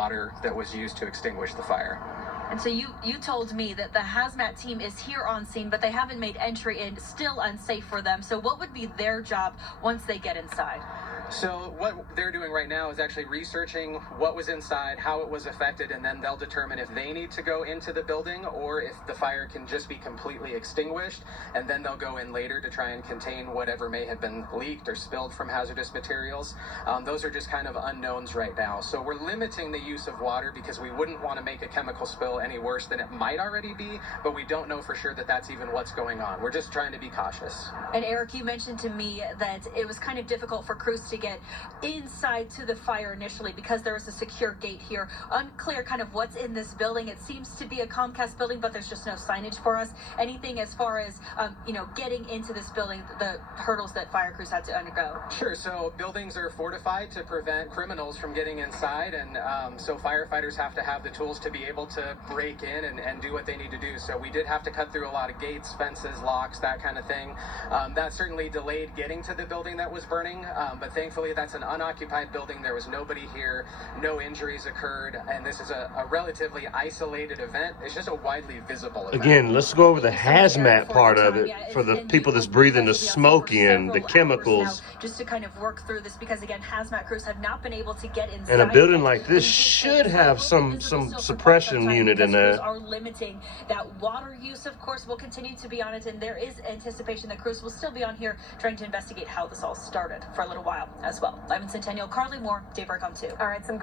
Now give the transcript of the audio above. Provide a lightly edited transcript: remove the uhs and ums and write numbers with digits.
water that was used to extinguish the fire. And so you told me that the hazmat team is here on scene, but they haven't made entry in, still unsafe for them. So what would be their job once they get inside? So what they're doing right now is actually researching what was inside, how it was affected, and then they'll determine if they need to go into the building or if the fire can just be completely extinguished, and then they'll go in later to try and contain whatever may have been leaked or spilled from hazardous materials. Those are just kind of unknowns right now. So we're limiting the use of water because we wouldn't want to make a chemical spill any worse than it might already be, but we don't know for sure that that's even what's going on. We're just trying to be cautious. And Eric, you mentioned to me that it was kind of difficult for crews to get inside to the fire initially because there was a secure gate here. Unclear kind of what's in this building. It seems to be a Comcast building, but there's just no signage for us. Anything as far as, getting into this building, the hurdles that fire crews had to undergo? Sure. So buildings are fortified to prevent criminals from getting inside, and so firefighters have to have the tools to be able to break in and do what they need to do. So we did have to cut through a lot of gates, fences, locks, that kind of thing. That certainly delayed getting to the building that was burning, but thankfully that's an unoccupied building. There was nobody here, no injuries occurred, and this is a relatively isolated event. It's just a widely visible event. Again, let's go over the hazmat part of it for the people that's breathing the smoke in, the chemicals. Just to kind of work through this, because again, hazmat crews have not been able to get inside. And a building like this should have some suppression unit in there. Are limiting that water use, of course. We'll continue to be on it, and there is anticipation that crews will still be on here trying to investigate how this all started for a little while as well. I'm in Centennial, Carly Moore, Daybreak on 2. All right, some good